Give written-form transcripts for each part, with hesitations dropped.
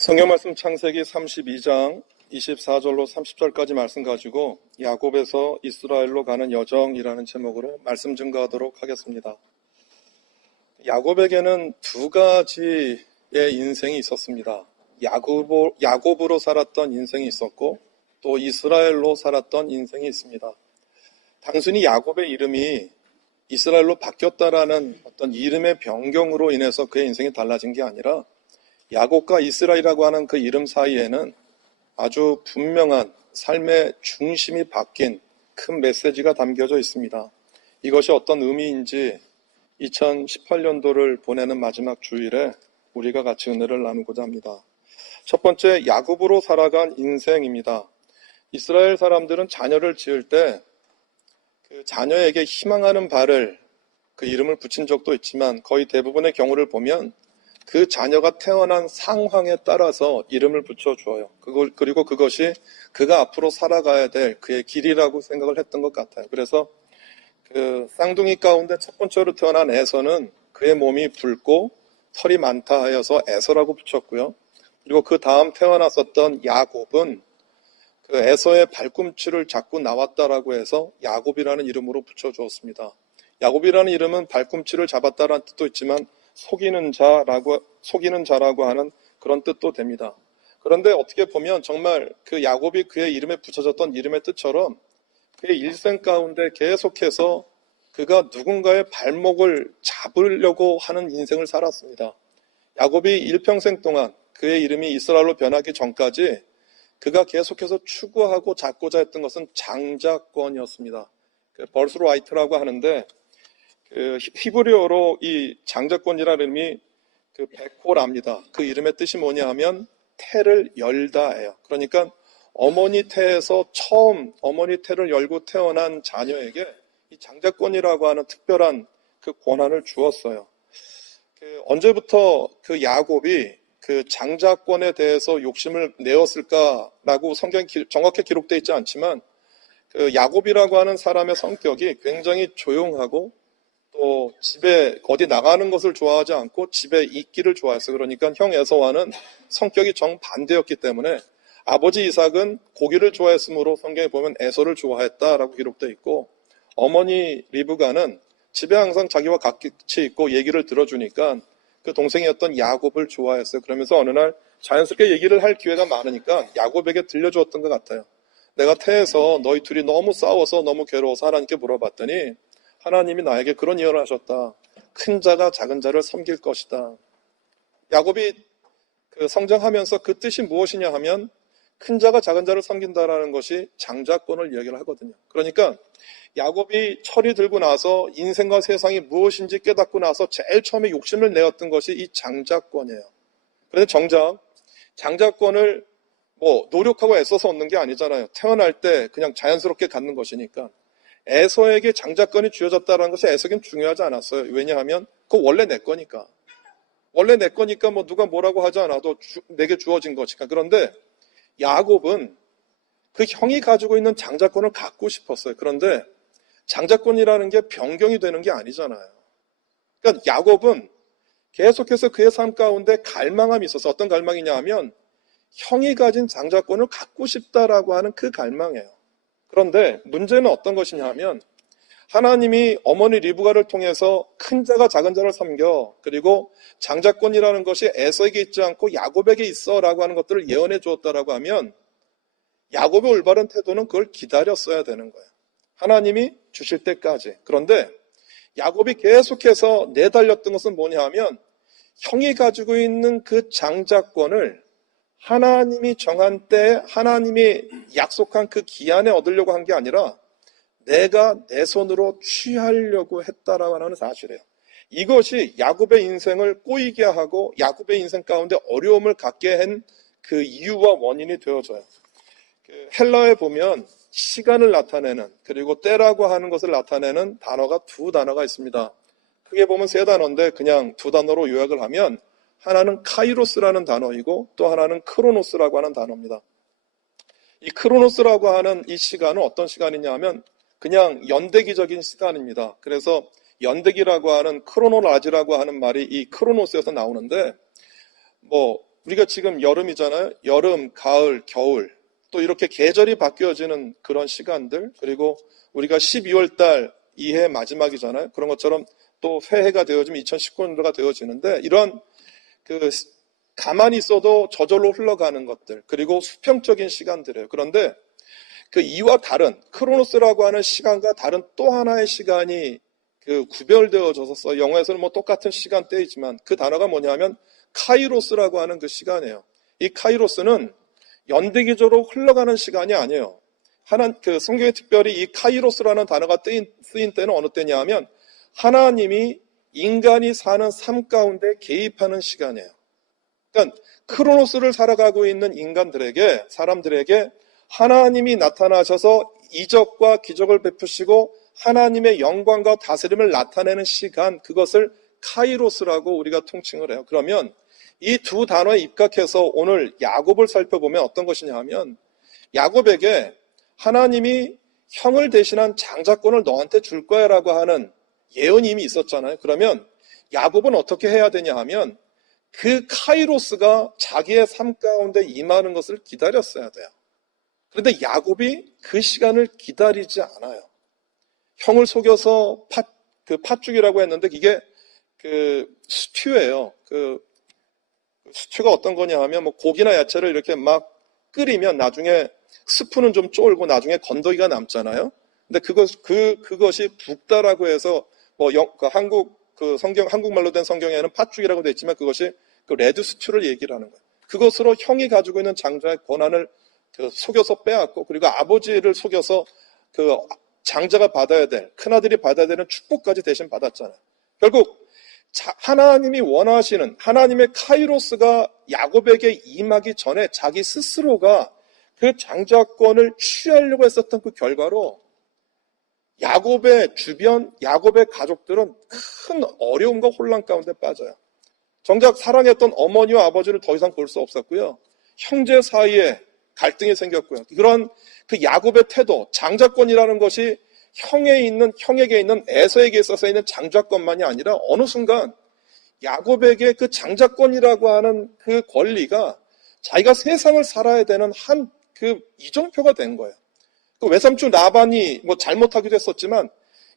성경 말씀 창세기 32장 24절로 30절까지 말씀 가지고 야곱에서 이스라엘로 가는 여정이라는 제목으로 말씀 증거하도록 하겠습니다. 야곱에게는 두 가지의 인생이 있었습니다. 야곱으로 살았던 인생이 있었고 또 이스라엘로 살았던 인생이 있습니다. 단순히 야곱의 이름이 이스라엘로 바뀌었다라는 어떤 이름의 변경으로 인해서 그의 인생이 달라진 게 아니라 야곱과 이스라엘이라고 하는 그 이름 사이에는 아주 분명한 삶의 중심이 바뀐 큰 메시지가 담겨져 있습니다. 이것이 어떤 의미인지 2018년도를 보내는 마지막 주일에 우리가 같이 은혜를 나누고자 합니다. 첫 번째, 야곱으로 살아간 인생입니다. 이스라엘 사람들은 자녀를 지을 때 그 자녀에게 희망하는 바를 그 이름을 붙인 적도 있지만 거의 대부분의 경우를 보면 그 자녀가 태어난 상황에 따라서 이름을 붙여주어요. 그리고 그것이 그가 앞으로 살아가야 될 그의 길이라고 생각을 했던 것 같아요. 그래서 그 쌍둥이 가운데 첫 번째로 태어난 에서는 그의 몸이 붉고 털이 많다 하여서 에서라고 붙였고요. 그리고 그 다음 태어났었던 야곱은 그 에서의 발꿈치를 잡고 나왔다라고 해서 야곱이라는 이름으로 붙여주었습니다. 야곱이라는 이름은 발꿈치를 잡았다라는 뜻도 있지만 속이는 자라고 하는 그런 뜻도 됩니다. 그런데 어떻게 보면 정말 그 야곱이 그의 이름에 붙여졌던 이름의 뜻처럼 그의 일생 가운데 계속해서 그가 누군가의 발목을 잡으려고 하는 인생을 살았습니다. 야곱이 일평생 동안 그의 이름이 이스라엘로 변하기 전까지 그가 계속해서 추구하고 잡고자 했던 것은 장자권이었습니다. 벌스라이트라고 하는데 그 히브리어로 이 장자권이라는 이름이 그 베코랍니다. 그 이름의 뜻이 뭐냐 하면 태를 열다예요. 그러니까 어머니 태에서 처음 어머니 태를 열고 태어난 자녀에게 이 장자권이라고 하는 특별한 그 권한을 주었어요. 언제부터 그 야곱이 그 장자권에 대해서 욕심을 내었을까라고 성경에 정확히 기록되어 있지 않지만 그 야곱이라고 하는 사람의 성격이 굉장히 조용하고 또 집에 어디 나가는 것을 좋아하지 않고 집에 있기를 좋아했어요. 그러니까 형 에서와는 성격이 정반대였기 때문에 아버지 이삭은 고기를 좋아했으므로 성경에 보면 에서를 좋아했다라고 기록되어 있고 어머니 리브가는 집에 항상 자기와 같이 있고 얘기를 들어주니까 그 동생이었던 야곱을 좋아했어요. 그러면서 어느 날 자연스럽게 얘기를 할 기회가 많으니까 야곱에게 들려주었던 것 같아요. 내가 태에서 너희 둘이 너무 싸워서 너무 괴로워서 하나님께 물어봤더니 하나님이 나에게 그런 예언을 하셨다. 큰 자가 작은 자를 섬길 것이다. 야곱이 그 성장하면서 그 뜻이 무엇이냐 하면 큰 자가 작은 자를 섬긴다라는 것이 장자권을 이야기를 하거든요. 그러니까 야곱이 철이 들고 나서 인생과 세상이 무엇인지 깨닫고 나서 제일 처음에 욕심을 내었던 것이 이 장자권이에요. 그런데 정작 장자권을 뭐 노력하고 애써서 얻는 게 아니잖아요. 태어날 때 그냥 자연스럽게 갖는 것이니까. 에서에게 장자권이 주어졌다는 것이 에서에겐 중요하지 않았어요. 왜냐하면 그거 원래 내 거니까. 원래 내 거니까 뭐 누가 뭐라고 하지 않아도 내게 주어진 것이니까. 그런데 야곱은 그 형이 가지고 있는 장자권을 갖고 싶었어요. 그런데 장자권이라는 게 변경이 되는 게 아니잖아요. 그러니까 야곱은 계속해서 그의 삶 가운데 갈망함이 있어서 어떤 갈망이냐 하면 형이 가진 장자권을 갖고 싶다라고 하는 그 갈망이에요. 그런데 문제는 어떤 것이냐 하면 하나님이 어머니 리브가를 통해서 큰 자가 작은 자를 섬겨 그리고 장자권이라는 것이 에서에게 있지 않고 야곱에게 있어라고 하는 것들을 예언해 주었다라고 하면 야곱의 올바른 태도는 그걸 기다렸어야 되는 거예요. 하나님이 주실 때까지. 그런데 야곱이 계속해서 내달렸던 것은 뭐냐 하면 형이 가지고 있는 그 장자권을 하나님이 정한 때에 하나님이 약속한 그 기한에 얻으려고 한 게 아니라 내가 내 손으로 취하려고 했다라고 하는 사실이에요. 이것이 야곱의 인생을 꼬이게 하고 야곱의 인생 가운데 어려움을 갖게 한 그 이유와 원인이 되어져요. 헬라에 보면 시간을 나타내는 그리고 때라고 하는 것을 나타내는 단어가 두 단어가 있습니다. 크게 보면 세 단어인데 그냥 두 단어로 요약을 하면 하나는 카이로스라는 단어이고 또 하나는 크로노스라고 하는 단어입니다. 이 크로노스라고 하는 이 시간은 어떤 시간이냐 하면 그냥 연대기적인 시간입니다. 그래서 연대기라고 하는 크로노라지라고 하는 말이 이 크로노스에서 나오는데 뭐 우리가 지금 여름이잖아요. 여름, 가을, 겨울, 또 이렇게 계절이 바뀌어지는 그런 시간들, 그리고 우리가 12월 달 이해 마지막이잖아요. 그런 것처럼 또 새해가 되어지면 2019년도가 되어지는데, 이런 가만히 있어도 저절로 흘러가는 것들, 그리고 수평적인 시간들이에요. 그런데 이와 다른 크로노스라고 하는 시간과 다른 또 하나의 시간이 구별되어져서, 영어에서는 뭐 똑같은 시간대이지만 그 단어가 뭐냐면 카이로스라고 하는 그 시간이에요. 이 카이로스는 연대기적으로 흘러가는 시간이 아니에요. 성경에 특별히 이 카이로스라는 단어가 쓰인 때는 어느 때냐 하면 하나님이 인간이 사는 삶 가운데 개입하는 시간이에요. 그러니까 크로노스를 살아가고 있는 사람들에게 하나님이 나타나셔서 이적과 기적을 베푸시고 하나님의 영광과 다스림을 나타내는 시간, 그것을 카이로스라고 우리가 통칭을 해요. 그러면 이 두 단어에 입각해서 오늘 야곱을 살펴보면 어떤 것이냐 하면, 야곱에게 하나님이 형을 대신한 장자권을 너한테 줄 거야 라고 하는 예언이 이미 있었잖아요. 그러면 야곱은 어떻게 해야 되냐 하면 그 카이로스가 자기의 삶 가운데 임하는 것을 기다렸어야 돼요. 그런데 야곱이 그 시간을 기다리지 않아요. 형을 속여서 팥죽이라고 했는데 이게 스튜예요. 스튜가 어떤 거냐 하면 뭐 고기나 야채를 이렇게 막 끓이면 나중에 스프는 좀 쫄고 나중에 건더기가 남잖아요. 근데 그것이 붓다라고 해서 한국말로 된 성경에는 팥죽이라고 되어 있지만 그것이 레드 스튜를 얘기를 하는 거예요. 그것으로 형이 가지고 있는 장자의 권한을 속여서 빼앗고, 그리고 아버지를 속여서 장자가 받아야 될, 큰아들이 받아야 되는 축복까지 대신 받았잖아요. 결국 하나님이 원하시는 하나님의 카이로스가 야곱에게 임하기 전에 자기 스스로가 그 장자권을 취하려고 했었던 그 결과로 야곱의 주변, 야곱의 가족들은 큰 어려움과 혼란 가운데 빠져요. 정작 사랑했던 어머니와 아버지를 더 이상 볼 수 없었고요. 형제 사이에 갈등이 생겼고요. 그런 야곱의 태도, 장자권이라는 것이 형에게 있는 에서에게 있어서 있는 장자권만이 아니라 어느 순간 야곱에게 그 장자권이라고 하는 그 권리가 자기가 세상을 살아야 되는 이정표가 된 거예요. 외삼촌 라반이 잘못하기도 했었지만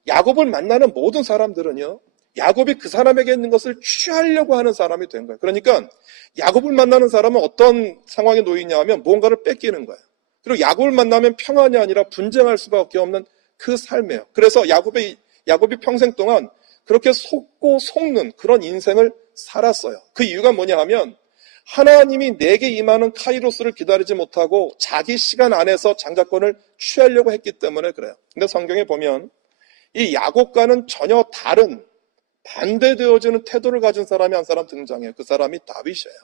야곱을 만나는 모든 사람들은요, 야곱이 그 사람에게 있는 것을 취하려고 하는 사람이 된 거예요. 그러니까 야곱을 만나는 사람은 어떤 상황에 놓이냐 하면 뭔가를 뺏기는 거예요. 그리고 야곱을 만나면 평안이 아니라 분쟁할 수밖에 없는 그 삶이에요. 그래서 야곱이 평생 동안 그렇게 속고 속는 그런 인생을 살았어요. 그 이유가 뭐냐 하면 하나님이 내게 임하는 카이로스를 기다리지 못하고 자기 시간 안에서 장자권을 취하려고 했기 때문에 그래요. 근데 성경에 보면 이 야곱과는 전혀 다른 반대되어지는 태도를 가진 사람이 한 사람 등장해요. 그 사람이 다윗이에요.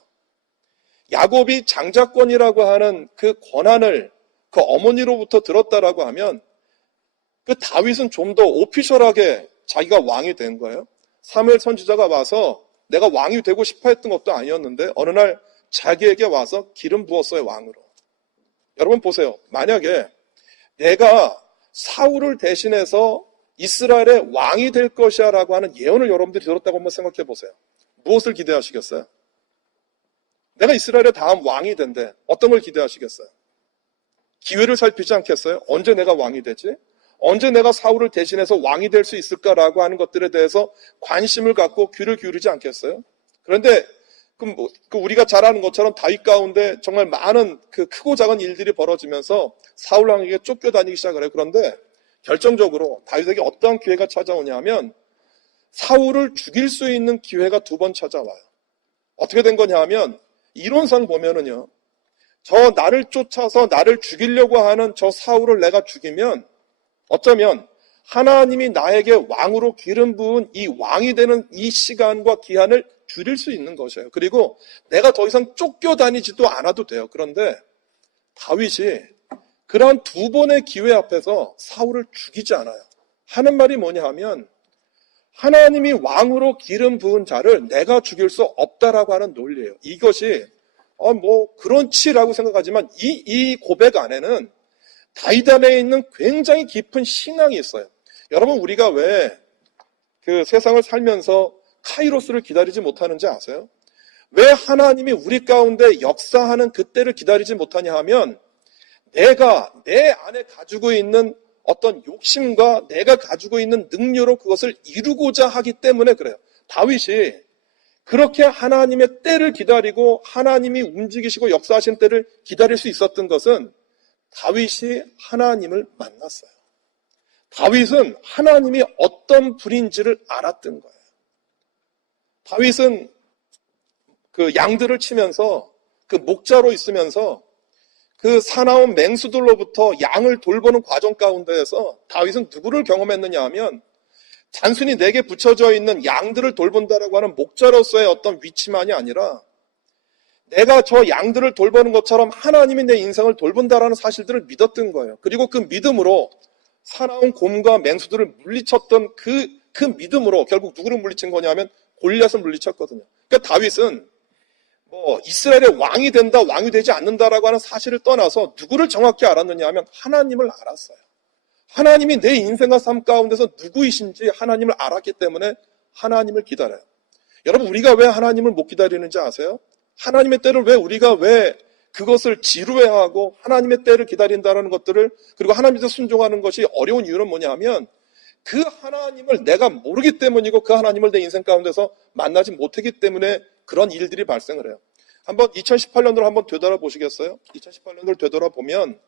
야곱이 장자권이라고 하는 그 권한을 그 어머니로부터 들었다라고 하면 그 다윗은 좀 더 오피셜하게 자기가 왕이 된 거예요. 사무엘 선지자가 와서 내가 왕이 되고 싶어 했던 것도 아니었는데 어느 날 자기에게 와서 기름 부었어요, 왕으로. 여러분 보세요. 만약에 내가 사울을 대신해서 이스라엘의 왕이 될 것이야 라고 하는 예언을 여러분들이 들었다고 한번 생각해 보세요. 무엇을 기대하시겠어요? 내가 이스라엘의 다음 왕이 된대. 어떤 걸 기대하시겠어요? 기회를 살피지 않겠어요? 언제 내가 왕이 되지? 언제 내가 사울을 대신해서 왕이 될 수 있을까라고 하는 것들에 대해서 관심을 갖고 귀를 기울이지 않겠어요? 그런데 우리가 잘 아는 것처럼 다윗 가운데 정말 많은 크고 작은 일들이 벌어지면서 사울 왕에게 쫓겨다니기 시작을 해요. 그런데 결정적으로 다윗에게 어떠한 기회가 찾아오냐 하면 사울을 죽일 수 있는 기회가 두 번 찾아와요. 어떻게 된 거냐 하면 이론상 보면은요, 나를 쫓아서 나를 죽이려고 하는 저 사울을 내가 죽이면 어쩌면 하나님이 나에게 왕으로 기름 부은 이 왕이 되는 이 시간과 기한을 줄일 수 있는 것이에요. 그리고 내가 더 이상 쫓겨다니지도 않아도 돼요. 그런데 다윗이 그러한 두 번의 기회 앞에서 사울을 죽이지 않아요. 하는 말이 뭐냐 하면 하나님이 왕으로 기름 부은 자를 내가 죽일 수 없다라고 하는 논리예요. 이것이 그렇지라고 생각하지만 이 고백 안에는 다윗 안에 있는 굉장히 깊은 신앙이 있어요. 여러분, 우리가 왜 세상을 살면서 카이로스를 기다리지 못하는지 아세요? 왜 하나님이 우리 가운데 역사하는 그때를 기다리지 못하냐 하면 내가 내 안에 가지고 있는 어떤 욕심과 내가 가지고 있는 능력으로 그것을 이루고자 하기 때문에 그래요. 다윗이 그렇게 하나님의 때를 기다리고 하나님이 움직이시고 역사하신 때를 기다릴 수 있었던 것은 다윗이 하나님을 만났어요. 다윗은 하나님이 어떤 분인지를 알았던 거예요. 다윗은 그 양들을 치면서 그 목자로 있으면서 그 사나운 맹수들로부터 양을 돌보는 과정 가운데에서 다윗은 누구를 경험했느냐 하면 단순히 내게 붙여져 있는 양들을 돌본다라고 하는 목자로서의 어떤 위치만이 아니라 내가 저 양들을 돌보는 것처럼 하나님이 내 인생을 돌본다라는 사실들을 믿었던 거예요. 그리고 그 믿음으로 사나운 곰과 맹수들을 물리쳤던 그 믿음으로 결국 누구를 물리친 거냐면 골리앗을 물리쳤거든요. 그러니까 다윗은 이스라엘의 왕이 된다, 왕이 되지 않는다라고 하는 사실을 떠나서 누구를 정확히 알았느냐 하면 하나님을 알았어요. 하나님이 내 인생과 삶 가운데서 누구이신지 하나님을 알았기 때문에 하나님을 기다려요. 여러분, 우리가 왜 하나님을 못 기다리는지 아세요? 하나님의 때를 우리가 왜 그것을 지루해하고 하나님의 때를 기다린다는 것들을 그리고 하나님께 순종하는 것이 어려운 이유는 뭐냐 하면 그 하나님을 내가 모르기 때문이고 그 하나님을 내 인생 가운데서 만나지 못하기 때문에 그런 일들이 발생을 해요. 한번 2018년도를 한번 되돌아보시겠어요? 2018년도를 되돌아보면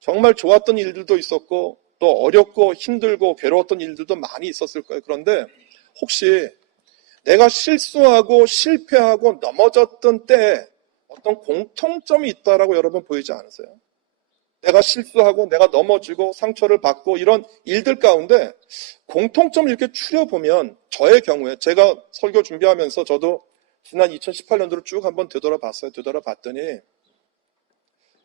정말 좋았던 일들도 있었고 또 어렵고 힘들고 괴로웠던 일들도 많이 있었을 거예요. 그런데 혹시 내가 실수하고 실패하고 넘어졌던 때에 어떤 공통점이 있다라고 여러분 보이지 않으세요? 내가 실수하고 내가 넘어지고 상처를 받고 이런 일들 가운데 공통점을 이렇게 추려보면 저의 경우에 제가 설교 준비하면서 저도 지난 2018년도를 쭉 한번 되돌아봤어요. 되돌아봤더니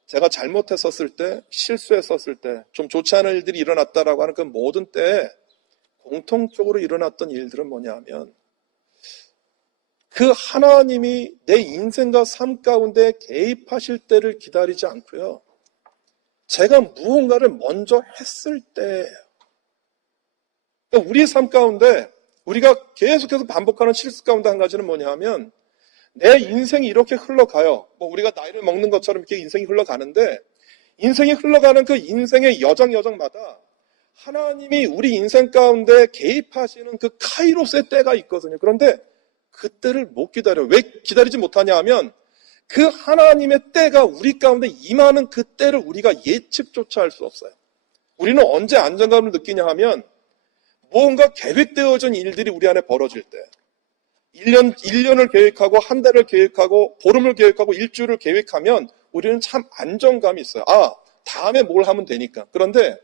제가 잘못했었을 때, 실수했었을 때, 좀 좋지 않은 일들이 일어났다라고 하는 그 모든 때에 공통적으로 일어났던 일들은 뭐냐 하면 그 하나님이 내 인생과 삶 가운데 개입하실 때를 기다리지 않고요. 제가 무언가를 먼저 했을 때 우리의 삶 가운데 우리가 계속해서 반복하는 실수 가운데 한 가지는 뭐냐 하면 내 인생이 이렇게 흘러가요. 우리가 나이를 먹는 것처럼 이렇게 인생이 흘러가는데 인생이 흘러가는 그 인생의 여정마다 하나님이 우리 인생 가운데 개입하시는 그 카이로스의 때가 있거든요. 그런데 그 때를 못 기다려요. 왜 기다리지 못하냐 하면 그 하나님의 때가 우리 가운데 임하는 그 때를 우리가 예측조차 할 수 없어요. 우리는 언제 안정감을 느끼냐 하면 무언가 계획되어진 일들이 우리 안에 벌어질 때 1년을 계획하고 한 달을 계획하고 보름을 계획하고 일주일을 계획하면 우리는 참 안정감이 있어요. 다음에 뭘 하면 되니까. 그런데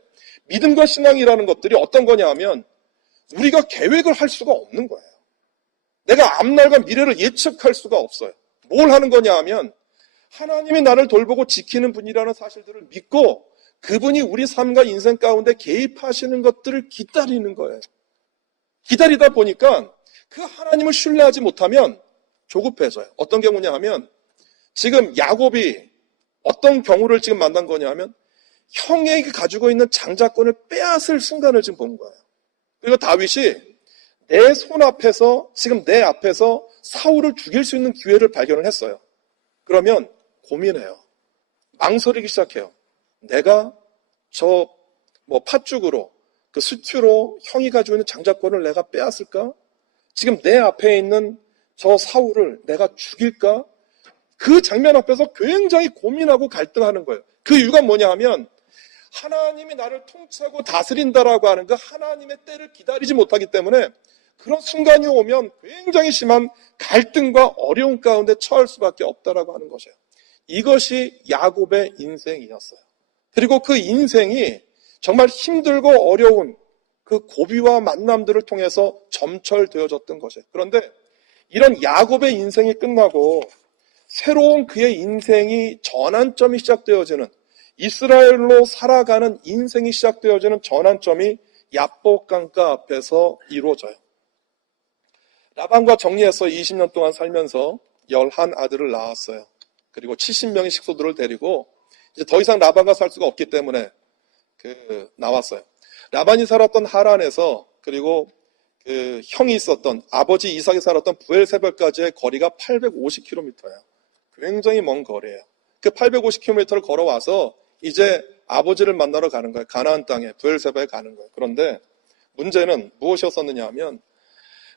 믿음과 신앙이라는 것들이 어떤 거냐 하면 우리가 계획을 할 수가 없는 거예요. 내가 앞날과 미래를 예측할 수가 없어요. 뭘 하는 거냐 하면 하나님이 나를 돌보고 지키는 분이라는 사실들을 믿고 그분이 우리 삶과 인생 가운데 개입하시는 것들을 기다리는 거예요. 기다리다 보니까 그 하나님을 신뢰하지 못하면 조급해져요. 어떤 경우냐 하면 지금 야곱이 어떤 경우를 지금 만난 거냐 하면 형에게 가지고 있는 장자권을 빼앗을 순간을 지금 본 거예요. 그리고 다윗이 내 손앞에서 지금 내 앞에서 사울을 죽일 수 있는 기회를 발견을 했어요. 그러면 고민해요. 망설이기 시작해요. 내가 저 팥죽으로 그 스튜로 형이 가지고 있는 장자권을 내가 빼앗을까? 지금 내 앞에 있는 저 사울을 내가 죽일까? 그 장면 앞에서 굉장히 고민하고 갈등하는 거예요. 그 이유가 뭐냐 하면 하나님이 나를 통치하고 다스린다라고 하는 그 하나님의 때를 기다리지 못하기 때문에 그런 순간이 오면 굉장히 심한 갈등과 어려움 가운데 처할 수밖에 없다라고 하는 것이에요. 이것이 야곱의 인생이었어요. 그리고 그 인생이 정말 힘들고 어려운 그 고비와 만남들을 통해서 점철되어졌던 것이에요. 그런데 이런 야곱의 인생이 끝나고 새로운 그의 인생이 전환점이 시작되어지는 이스라엘로 살아가는 인생이 시작되어지는 전환점이 야복강가 앞에서 이루어져요. 라반과 정리해서 20년 동안 살면서 11아들을 낳았어요. 그리고 70명의 식소들을 데리고 이제 더 이상 라반과 살 수가 없기 때문에 나왔어요. 라반이 살았던 하란에서 그리고 그 형이 있었던 아버지 이삭이 살았던 부엘세발까지의 거리가 850km예요. 굉장히 먼 거리예요. 그 850km를 걸어와서 이제 아버지를 만나러 가는 거예요. 가나안 땅에 부엘세바에 가는 거예요. 그런데 문제는 무엇이었었느냐 하면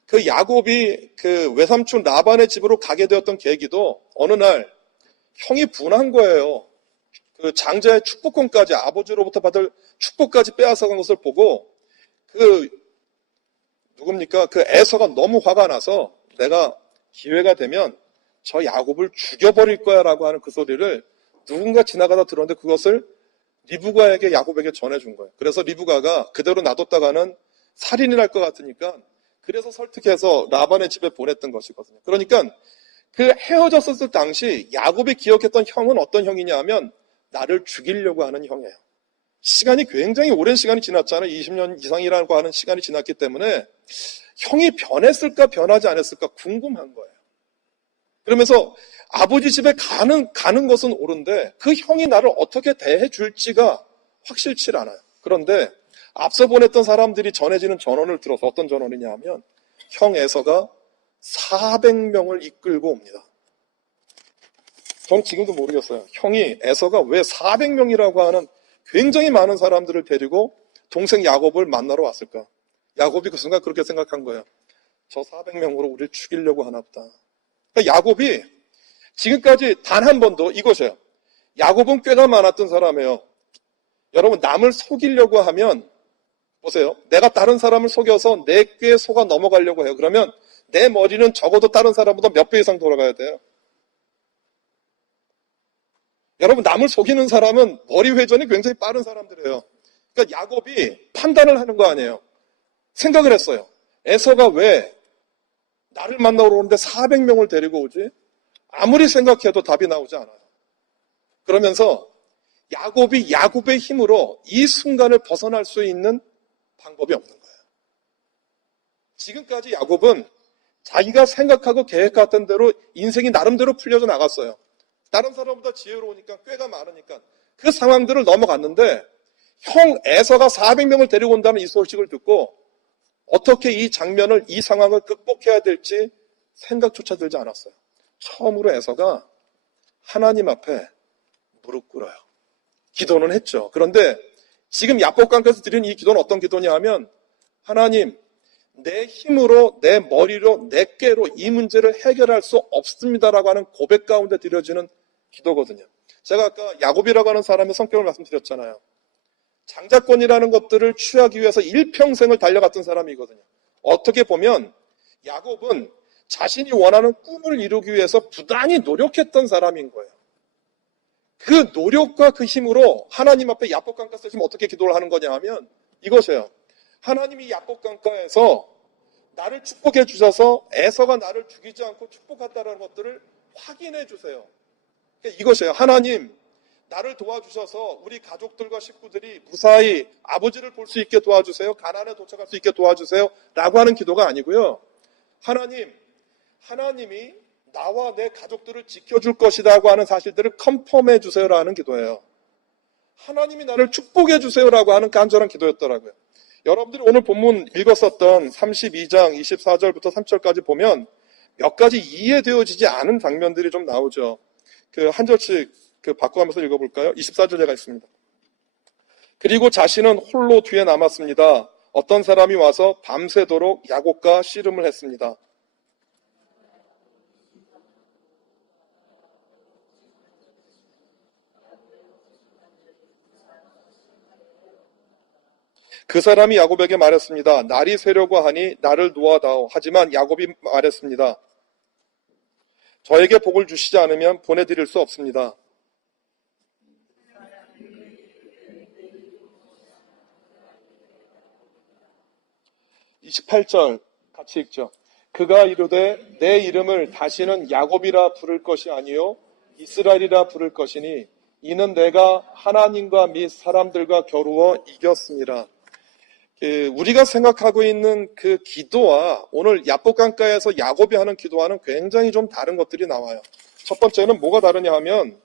그 야곱이 그 외삼촌 라반의 집으로 가게 되었던 계기도 어느 날 형이 분한 거예요. 그 장자의 축복권까지 아버지로부터 받을 축복까지 빼앗아간 것을 보고 그 누굽니까? 그 에서가 너무 화가 나서 내가 기회가 되면 저 야곱을 죽여버릴 거야 라고 하는 그 소리를 누군가 지나가다 들었는데 그것을 리브가에게 야곱에게 전해준 거예요. 그래서 리브가가 그대로 놔뒀다가는 살인이 날 것 같으니까 그래서 설득해서 라반의 집에 보냈던 것이거든요. 그러니까 그 헤어졌을 당시 야곱이 기억했던 형은 어떤 형이냐 하면 나를 죽이려고 하는 형이에요. 시간이 굉장히 오랜 시간이 지났잖아요. 20년 이상이라고 하는 시간이 지났기 때문에 형이 변했을까 변하지 않았을까 궁금한 거예요. 그러면서 아버지 집에 가는 것은 옳은데 그 형이 나를 어떻게 대해 줄지가 확실치 않아요. 그런데 앞서 보냈던 사람들이 전해지는 전언을 들어서 어떤 전언이냐 하면 형 에서가 400명을 이끌고 옵니다. 전 지금도 모르겠어요. 형이 에서가 왜 400명이라고 하는 굉장히 많은 사람들을 데리고 동생 야곱을 만나러 왔을까? 야곱이 그 순간 그렇게 생각한 거예요. 저 400명으로 우리를 죽이려고 하나 보다. 그러니까 야곱이 지금까지 단 한 번도 이것이에요. 야곱은 꾀가 많았던 사람이에요. 여러분 남을 속이려고 하면 보세요. 내가 다른 사람을 속여서 내 꾀에 속아 넘어가려고 해요. 그러면 내 머리는 적어도 다른 사람보다 몇 배 이상 돌아가야 돼요. 여러분 남을 속이는 사람은 머리 회전이 굉장히 빠른 사람들이에요. 그러니까 야곱이 판단을 하는 거 아니에요. 생각을 했어요. 에서가 왜 나를 만나러 오는데 400명을 데리고 오지? 아무리 생각해도 답이 나오지 않아요. 그러면서 야곱이 야곱의 힘으로 이 순간을 벗어날 수 있는 방법이 없는 거예요. 지금까지 야곱은 자기가 생각하고 계획했던 대로 인생이 나름대로 풀려져 나갔어요. 다른 사람보다 지혜로우니까 꾀가 많으니까 그 상황들을 넘어갔는데 형 에서가 400명을 데리고 온다는 이 소식을 듣고 어떻게 이 장면을 이 상황을 극복해야 될지 생각조차 들지 않았어요. 처음으로 에서가 하나님 앞에 무릎 꿇어요. 기도는 했죠. 그런데 지금 야복강가에서 드린 이 기도는 어떤 기도냐 하면 하나님 내 힘으로 내 머리로 내 꾀로 이 문제를 해결할 수 없습니다라고 하는 고백 가운데 드려지는 기도거든요. 제가 아까 야곱이라고 하는 사람의 성격을 말씀드렸잖아요. 장자권이라는 것들을 취하기 위해서 일평생을 달려갔던 사람이거든요. 어떻게 보면 야곱은 자신이 원하는 꿈을 이루기 위해서 부단히 노력했던 사람인 거예요. 그 노력과 그 힘으로 하나님 앞에 야복강가에서 지금 어떻게 기도를 하는 거냐 하면 이것이에요. 하나님이 야복강가에서 나를 축복해 주셔서 에서가 나를 죽이지 않고 축복했다는 것들을 확인해 주세요. 그러니까 이것이에요. 하나님 나를 도와주셔서 우리 가족들과 식구들이 무사히 아버지를 볼 수 있게 도와주세요. 가나안에 도착할 수 있게 도와주세요. 라고 하는 기도가 아니고요. 하나님이 나와 내 가족들을 지켜줄 것이라고 하는 사실들을 컨펌해 주세요라는 기도예요. 하나님이 나를 축복해 주세요라고 하는 간절한 기도였더라고요. 여러분들이 오늘 본문 읽었었던 32장 24절부터 3절까지 보면 몇 가지 이해되어지지 않은 장면들이 좀 나오죠. 그 한 절씩 바꿔가면서 읽어볼까요? 24절에가 있습니다. 그리고 자신은 홀로 뒤에 남았습니다. 어떤 사람이 와서 밤새도록 야곱과 씨름을 했습니다. 그 사람이 야곱에게 말했습니다. 날이 새려고 하니 나를 놓아다오. 하지만 야곱이 말했습니다. 저에게 복을 주시지 않으면 보내드릴 수 없습니다. 28절 같이 읽죠. 그가 이르되 내 이름을 다시는 야곱이라 부를 것이 아니요 이스라엘이라 부를 것이니 이는 내가 하나님과 및 사람들과 겨루어 이겼습니다. 우리가 생각하고 있는 그 기도와 오늘 야복강가에서 야곱이 하는 기도와는 굉장히 좀 다른 것들이 나와요. 첫 번째는 뭐가 다르냐 하면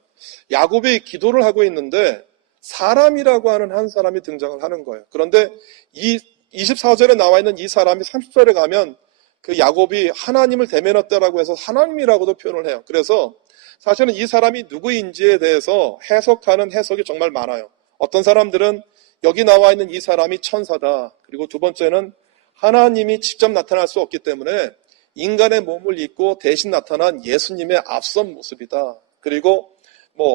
야곱이 기도를 하고 있는데 사람이라고 하는 한 사람이 등장을 하는 거예요. 그런데 이 24절에 나와 있는 이 사람이 30절에 가면 그 야곱이 하나님을 대면했다라고 해서 하나님이라고도 표현을 해요. 그래서 사실은 이 사람이 누구인지에 대해서 해석하는 해석이 정말 많아요. 어떤 사람들은 여기 나와 있는 이 사람이 천사다. 그리고 두 번째는 하나님이 직접 나타날 수 없기 때문에 인간의 몸을 입고 대신 나타난 예수님의 앞선 모습이다. 그리고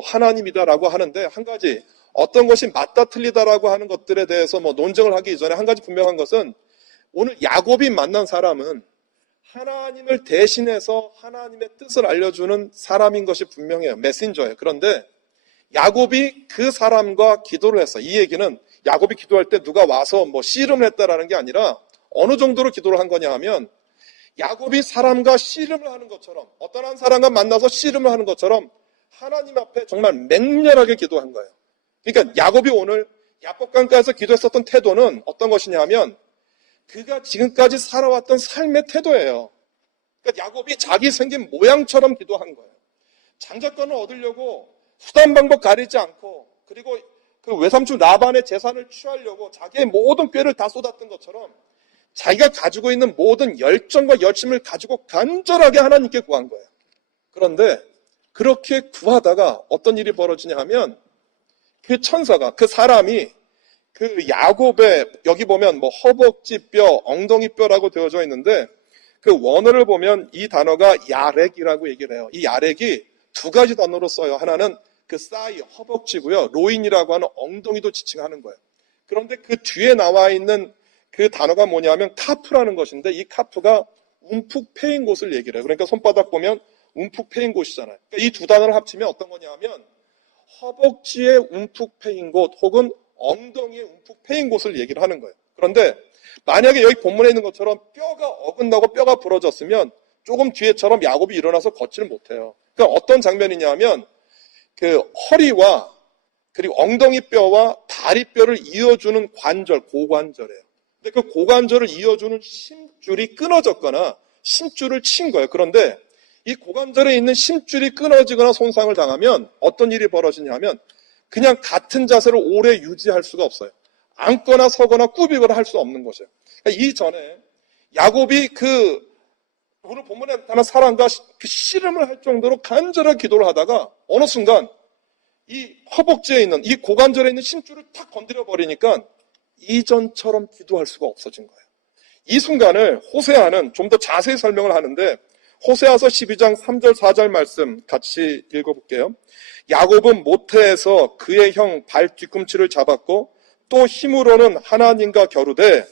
하나님이다라고 하는데, 한 가지 어떤 것이 맞다 틀리다라고 하는 것들에 대해서 논쟁을 하기 이전에 한 가지 분명한 것은, 오늘 야곱이 만난 사람은 하나님을 대신해서 하나님의 뜻을 알려주는 사람인 것이 분명해요. 메신저예요. 그런데 야곱이 그 사람과 기도를 했어. 이 얘기는 야곱이 기도할 때 누가 와서 씨름을 했다라는 게 아니라 어느 정도로 기도를 한 거냐 하면, 야곱이 사람과 씨름을 하는 것처럼, 어떤 한 사람과 만나서 씨름을 하는 것처럼 하나님 앞에 정말 맹렬하게 기도한 거예요. 그러니까 야곱이 오늘 야복강가에서 기도했었던 태도는 어떤 것이냐 하면, 그가 지금까지 살아왔던 삶의 태도예요. 그러니까 야곱이 자기 생긴 모양처럼 기도한 거예요. 장자권을 얻으려고 수단 방법 가리지 않고, 그리고 그 외삼촌 라반의 재산을 취하려고 자기의 모든 꾀를 다 쏟았던 것처럼 자기가 가지고 있는 모든 열정과 열심을 가지고 간절하게 하나님께 구한 거예요. 그런데 그렇게 구하다가 어떤 일이 벌어지냐 하면, 그 천사가, 그 사람이 그 야곱의, 여기 보면 허벅지뼈, 엉덩이뼈라고 되어져 있는데, 그 원어를 보면 이 단어가 야렉이라고 얘기를 해요. 이 야렉이 두 가지 단어로 써요. 하나는 그 싸이, 허벅지고요. 로인이라고 하는 엉덩이도 지칭하는 거예요. 그런데 그 뒤에 나와 있는 그 단어가 뭐냐면 카프라는 것인데, 이 카프가 움푹 패인 곳을 얘기를 해요. 그러니까 손바닥 보면 움푹 패인 곳이잖아요. 그러니까 이 두 단어를 합치면 어떤 거냐 하면, 허벅지에 움푹 패인 곳 혹은 엉덩이에 움푹 패인 곳을 얘기를 하는 거예요. 그런데 만약에 여기 본문에 있는 것처럼 뼈가 어긋나고 뼈가 부러졌으면 조금 뒤에처럼 야곱이 일어나서 걷지를 못해요. 그러니까 어떤 장면이냐 하면, 그 허리와 그리고 엉덩이 뼈와 다리 뼈를 이어주는 관절, 고관절이에요. 근데 그 고관절을 이어주는 심줄이 끊어졌거나 심줄을 친 거예요. 그런데 이 고관절에 있는 심줄이 끊어지거나 손상을 당하면 어떤 일이 벌어지냐 하면, 그냥 같은 자세를 오래 유지할 수가 없어요. 앉거나 서거나 꾸비거나 할 수 없는 것이에요. 그러니까 이전에 야곱이 오늘 본문에 나타난 사람과 그 씨름을 할 정도로 간절한 기도를 하다가 어느 순간 이 허벅지에 있는, 이 고관절에 있는 심줄을 탁 건드려 버리니까 이전처럼 기도할 수가 없어진 거예요. 이 순간을 호세아는 좀 더 자세히 설명을 하는데, 호세아서 12장 3절 4절 말씀 같이 읽어볼게요. 야곱은 모태에서 그의 형 발 뒤꿈치를 잡았고 또 힘으로는 하나님과 겨루되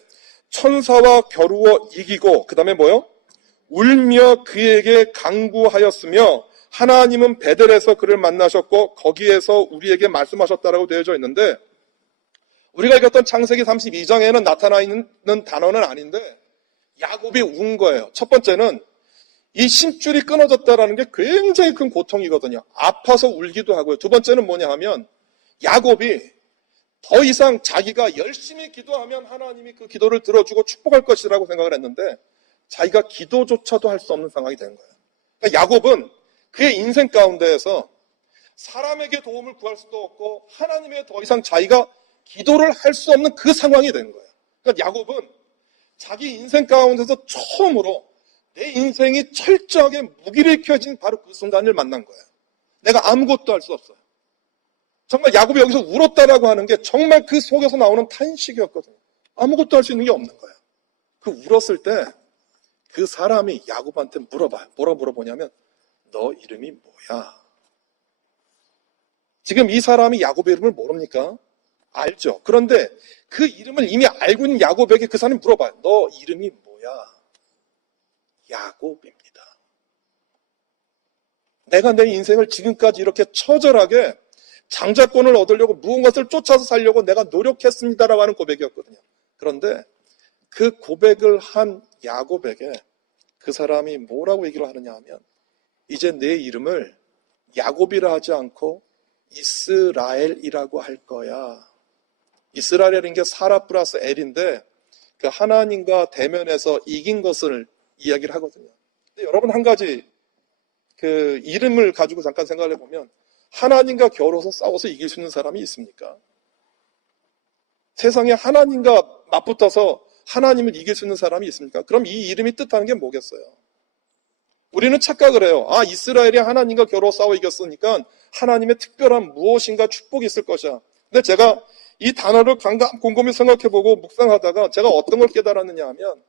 천사와 겨루어 이기고, 그 다음에 뭐요? 울며 그에게 강구하였으며 하나님은 베델에서 그를 만나셨고 거기에서 우리에게 말씀하셨다라고 되어져 있는데, 우리가 읽었던 창세기 32장에는 나타나 있는 단어는 아닌데 야곱이 운 거예요. 첫 번째는 이 심줄이 끊어졌다라는 게 굉장히 큰 고통이거든요. 아파서 울기도 하고요. 두 번째는 뭐냐 하면, 야곱이 더 이상 자기가 열심히 기도하면 하나님이 그 기도를 들어주고 축복할 것이라고 생각을 했는데, 자기가 기도조차도 할 수 없는 상황이 된 거예요. 그러니까 야곱은 그의 인생 가운데에서 사람에게 도움을 구할 수도 없고 하나님에게 더 이상 자기가 기도를 할 수 없는 그 상황이 된 거예요. 그러니까 야곱은 자기 인생 가운데서 처음으로 내 인생이 철저하게 무기력해진 바로 그 순간을 만난 거예요. 내가 아무것도 할 수 없어요. 정말 야곱이 여기서 울었다라고 하는 게 정말 그 속에서 나오는 탄식이었거든요. 아무것도 할 수 있는 게 없는 거예요. 그 울었을 때 그 사람이 야곱한테 물어봐요. 뭐라고 물어보냐면, 너 이름이 뭐야? 지금 이 사람이 야곱의 이름을 모릅니까? 알죠. 그런데 그 이름을 이미 알고 있는 야곱에게 그 사람이 물어봐요. 너 이름이 뭐야? 야곱입니다. 내가 내 인생을 지금까지 이렇게 처절하게 장자권을 얻으려고 무언가를 쫓아서 살려고 내가 노력했습니다라고 하는 고백이었거든요. 그런데 그 고백을 한 야곱에게 그 사람이 뭐라고 얘기를 하느냐 하면, 이제 내 이름을 야곱이라 하지 않고 이스라엘이라고 할 거야. 이스라엘인 게 사라 플러스 엘인데, 그 하나님과 대면에서 이긴 것을 이야기를 하거든요. 근데 여러분, 한 가지 그 이름을 가지고 잠깐 생각을 해보면, 하나님과 겨루어서 싸워서 이길 수 있는 사람이 있습니까? 세상에 하나님과 맞붙어서 하나님을 이길 수 있는 사람이 있습니까? 그럼 이 이름이 뜻하는 게 뭐겠어요? 우리는 착각을 해요. 아, 이스라엘이 하나님과 겨루어 싸워 이겼으니까 하나님의 특별한 무엇인가 축복이 있을 것이야. 근데 제가 이 단어를 곰곰이 생각해보고 묵상하다가 제가 어떤 걸 깨달았느냐 하면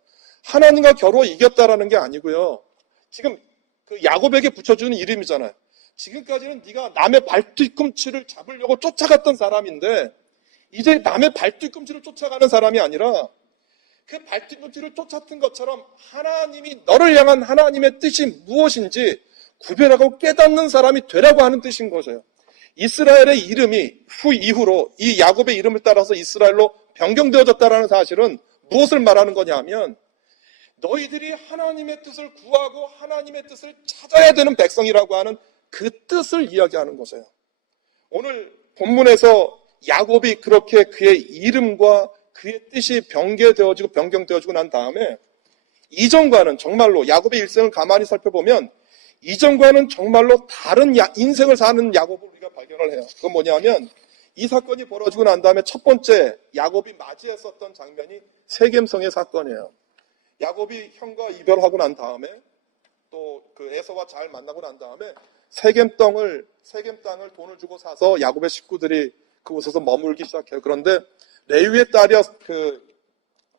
하나님과 겨루어 이겼다라는 게 아니고요. 지금 그 야곱에게 붙여주는 이름이잖아요. 지금까지는 네가 남의 발뒤꿈치를 잡으려고 쫓아갔던 사람인데 이제 남의 발뒤꿈치를 쫓아가는 사람이 아니라 그 발뒤꿈치를 쫓았던 것처럼 하나님이 너를 향한 하나님의 뜻이 무엇인지 구별하고 깨닫는 사람이 되라고 하는 뜻인 거죠. 이스라엘의 이름이 이후로 이 야곱의 이름을 따라서 이스라엘로 변경되어졌다는 사실은 무엇을 말하는 거냐 하면 너희들이 하나님의 뜻을 구하고 하나님의 뜻을 찾아야 되는 백성이라고 하는 그 뜻을 이야기하는 거죠. 오늘 본문에서 야곱이 그렇게 그의 이름과 그의 뜻이 변경되어지고 난 다음에 이전과는 정말로 야곱의 일생을 가만히 살펴보면 이전과는 정말로 다른 인생을 사는 야곱을 우리가 발견을 해요. 그건 뭐냐면 이 사건이 벌어지고 난 다음에 첫 번째 야곱이 맞이했었던 장면이 세겜성의 사건이에요. 야곱이 형과 이별하고 난 다음에 또 그 에서와 잘 만나고 난 다음에 세겜 땅을 돈을 주고 사서 야곱의 식구들이 그곳에서 머물기 시작해요. 그런데 레위의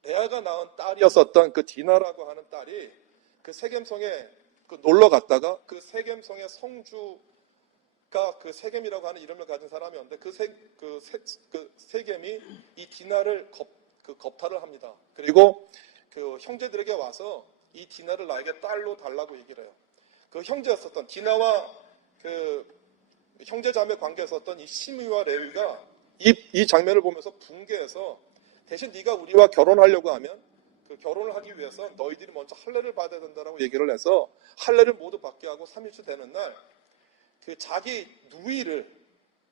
레아가 낳은 딸이었었던 그 디나라고 하는 딸이 그 세겜성에 놀러 갔다가 그 세겜성의 성주가 그 세겜이라고 하는 이름을 가진 사람이었는데 세겜이 이 디나를 겁탈을 합니다. 그리고 그 형제들에게 와서 이 디나를 나에게 딸로 달라고 얘기를 해요. 그 형제였었던 디나와 그 형제자매 관계였었던 이 시므이와 레위가 이 장면을 보면서 붕괴해서 대신 네가 우리와 결혼하려고 하면 그 결혼을 하기 위해서 너희들이 먼저 할례를 받아야 된다라고 얘기를 해서 할례를 모두 받게 하고 3일째 되는 날 그 자기 누이를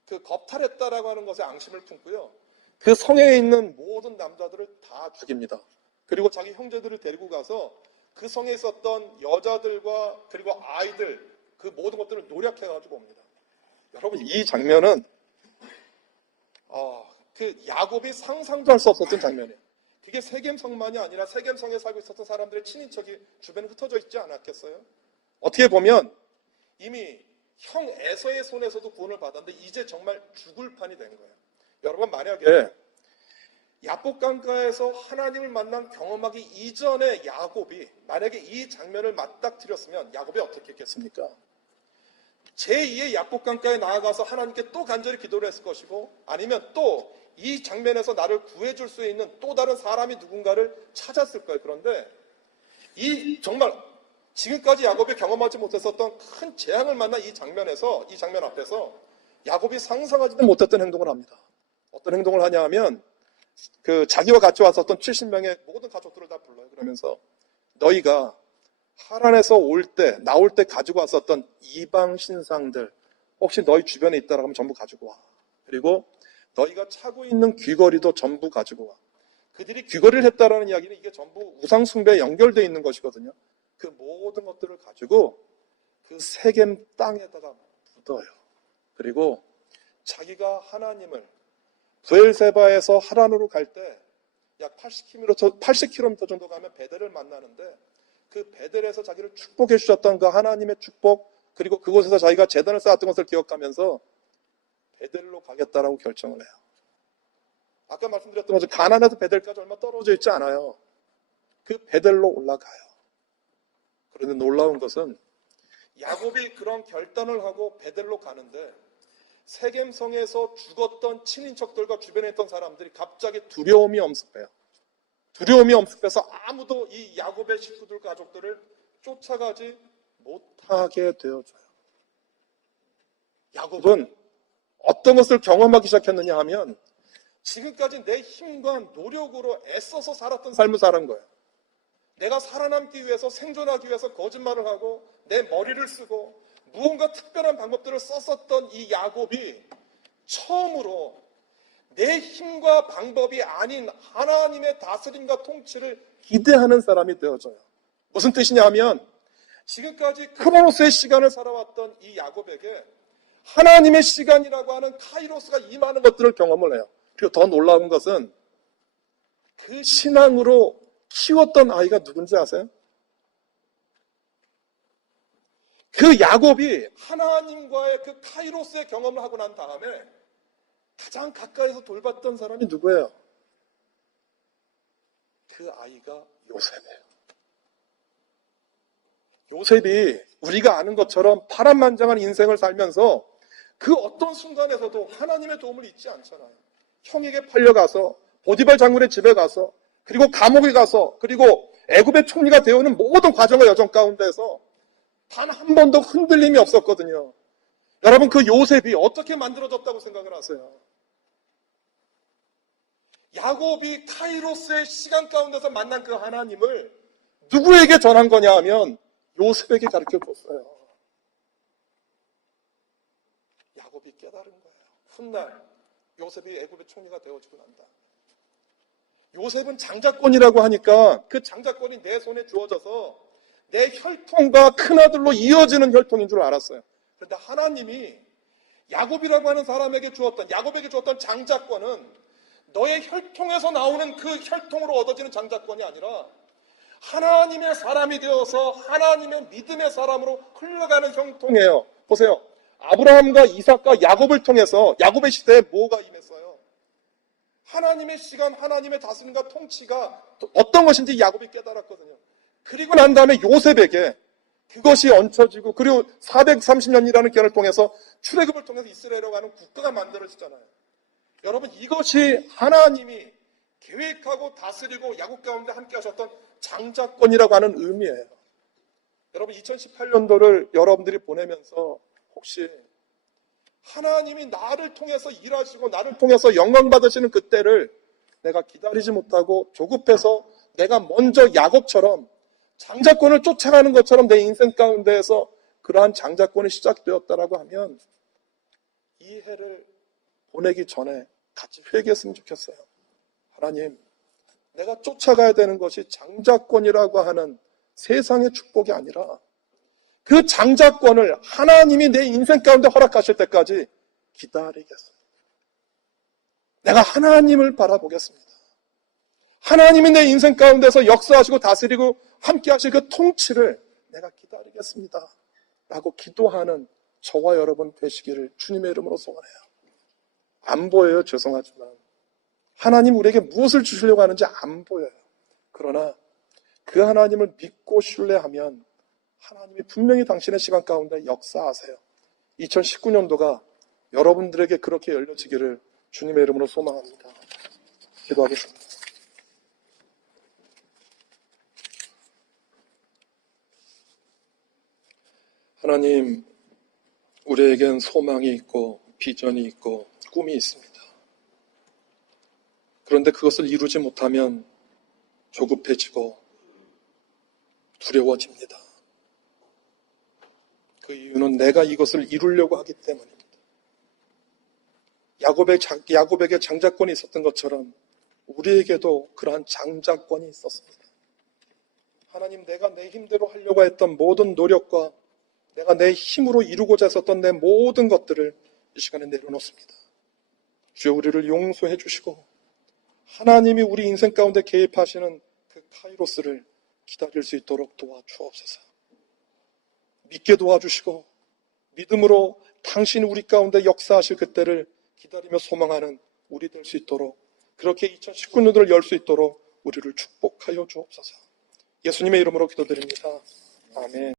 그 겁탈했다라고 하는 것에 앙심을 품고요. 그 성에 있는 모든 남자들을 다 죽입니다. 그리고 자기 형제들을 데리고 가서 그 성에 있었던 여자들과 그리고 아이들 그 모든 것들을 노력해가지고 옵니다. 여러분 이 장면은 그 야곱이 상상도 할 수 없었던 장면이에요. 그게 세겜성만이 아니라 세겜성에 살고 있었던 사람들의 친인척이 주변에 흩어져 있지 않았겠어요? 어떻게 보면 이미 형 에서의 손에서도 구원을 받았는데 이제 정말 죽을 판이 된 거예요. 여러분 만약에 야복 강가에서 하나님을 만난 경험하기 이전에 야곱이 만약에 이 장면을 맞닥뜨렸으면 야곱이 어떻게 했겠습니까? 제2의 야복 강가에 나아가서 하나님께 또 간절히 기도를 했을 것이고 아니면 또 이 장면에서 나를 구해줄 수 있는 또 다른 사람이 누군가를 찾았을 거예요. 그런데 이 정말 지금까지 야곱이 경험하지 못했었던 큰 재앙을 만난 이 장면 앞에서 야곱이 상상하지도 못했던 행동을 합니다. 어떤 행동을 하냐 하면 그 자기와 같이 왔었던 70명의 모든 가족들을 다 불러요. 그러면서 너희가 하란에서 나올 때 가지고 왔었던 이방 신상들 혹시 너희 주변에 있다라고 하면 전부 가지고 와. 그리고 너희가 차고 있는 귀걸이도 전부 가지고 와. 그들이 귀걸이를 했다라는 이야기는 이게 전부 우상 숭배에 연결되어 있는 것이거든요. 그 모든 것들을 가지고 그 세겜 땅에다가 묻어요. 그리고 자기가 하나님을 브엘세바에서 하란으로 갈 때 약 80km 정도 가면 베델을 만나는데 그 베델에서 자기를 축복해 주셨던 그 하나님의 축복 그리고 그곳에서 자기가 제단을 쌓았던 것을 기억하면서 베델로 가겠다라고 결정을 해요. 아까 말씀드렸던 것처럼 가나안에서 베델까지 얼마 떨어져 있지 않아요. 그 베델로 올라가요. 그런데 놀라운 것은 야곱이 그런 결단을 하고 베델로 가는데 세겜성에서 죽었던 친인척들과 주변에 있던 사람들이 갑자기 두려움이 엄습해요. 두려움이 엄습해서 아무도 이 야곱의 식구들 가족들을 쫓아가지 못하게 되어져요. 야곱은 어떤 것을 경험하기 시작했느냐 하면 지금까지 내 힘과 노력으로 애써서 살았던 삶을 사는 거예요. 내가 살아남기 위해서 생존하기 위해서 거짓말을 하고 내 머리를 쓰고 무언가 특별한 방법들을 썼었던 이 야곱이 처음으로 내 힘과 방법이 아닌 하나님의 다스림과 통치를 기대하는 사람이 되어져요. 무슨 뜻이냐 하면 지금까지 크로노스의 시간을 살아왔던 이 야곱에게 하나님의 시간이라고 하는 카이로스가 임하는 것들을 경험을 해요. 그리고 더 놀라운 것은 그 신앙으로 키웠던 아이가 누군지 아세요? 그 야곱이 하나님과의 그 카이로스의 경험을 하고 난 다음에 가장 가까이서 돌봤던 사람이 누구예요? 그 아이가 요셉이에요. 요셉이 우리가 아는 것처럼 파란만장한 인생을 살면서 그 어떤 순간에서도 하나님의 도움을 잊지 않잖아요. 형에게 팔려가서 보디발 장군의 집에 가서 그리고 감옥에 가서 그리고 애굽의 총리가 되어오는 모든 과정과 여정 가운데서 단 한 번도 흔들림이 없었거든요. 여러분, 그 요셉이 어떻게 만들어졌다고 생각을 하세요? 야곱이 카이로스의 시간 가운데서 만난 그 하나님을 누구에게 전한 거냐 하면 요셉에게 가르쳐 줬어요. 야곱이 깨달은 거예요. 훗날 요셉이 애굽의 총리가 되어지고 난다. 요셉은 장자권이라고 하니까 그 장자권이 내 손에 주어져서 내 혈통과 큰아들로 이어지는 혈통인 줄 알았어요. 그런데 하나님이 야곱이라고 하는 사람에게 야곱에게 주었던 장자권은 너의 혈통에서 나오는 그 혈통으로 얻어지는 장자권이 아니라 하나님의 사람이 되어서 하나님의 믿음의 사람으로 흘러가는 형통이에요. 보세요. 아브라함과 이삭과 야곱을 통해서 야곱의 시대에 뭐가 임했어요? 하나님의 시간, 하나님의 다스림과 통치가 어떤 것인지 야곱이 깨달았거든요. 그리고 난 다음에 요셉에게 그것이 얹혀지고 그리고 430년이라는 기간을 통해서 출애굽을 통해서 이스라엘로 가는 국가가 만들어지잖아요. 여러분, 이것이 하나님이 계획하고 다스리고 야곱 가운데 함께 하셨던 장자권이라고 하는 의미예요. 여러분, 2018년도를 여러분들이 보내면서 혹시 하나님이 나를 통해서 일하시고 나를 통해서 영광 받으시는 그때를 내가 기다리지 못하고 조급해서 내가 먼저 야곱처럼 장자권을 쫓아가는 것처럼 내 인생 가운데에서 그러한 장자권이 시작되었다라고 하면 이 해를 보내기 전에 같이 회개했으면 좋겠어요. 하나님, 내가 쫓아가야 되는 것이 장자권이라고 하는 세상의 축복이 아니라 그 장자권을 하나님이 내 인생 가운데 허락하실 때까지 기다리겠어요. 내가 하나님을 바라보겠습니다. 하나님이 내 인생 가운데서 역사하시고 다스리고 함께 하실 그 통치를 내가 기다리겠습니다. 라고 기도하는 저와 여러분 되시기를 주님의 이름으로 소원해요. 안 보여요. 죄송하지만. 하나님 우리에게 무엇을 주시려고 하는지 안 보여요. 그러나 그 하나님을 믿고 신뢰하면 하나님이 분명히 당신의 시간 가운데 역사하세요. 2019년도가 여러분들에게 그렇게 열려지기를 주님의 이름으로 소망합니다. 기도하겠습니다. 하나님, 우리에겐 소망이 있고 비전이 있고 꿈이 있습니다. 그런데 그것을 이루지 못하면 조급해지고 두려워집니다. 그 이유는 내가 이것을 이루려고 하기 때문입니다. 야곱에게 장자권이 있었던 것처럼 우리에게도 그러한 장자권이 있었습니다. 하나님, 내가 내 힘대로 하려고 했던 모든 노력과 내가 내 힘으로 이루고자 했었던 내 모든 것들을 이 시간에 내려놓습니다. 주여, 우리를 용서해 주시고 하나님이 우리 인생 가운데 개입하시는 그 카이로스를 기다릴 수 있도록 도와주옵소서. 믿게 도와주시고 믿음으로 당신이 우리 가운데 역사하실 그때를 기다리며 소망하는 우리 될 수 있도록, 그렇게 2019년도를 열 수 있도록 우리를 축복하여 주옵소서. 예수님의 이름으로 기도드립니다. 아멘.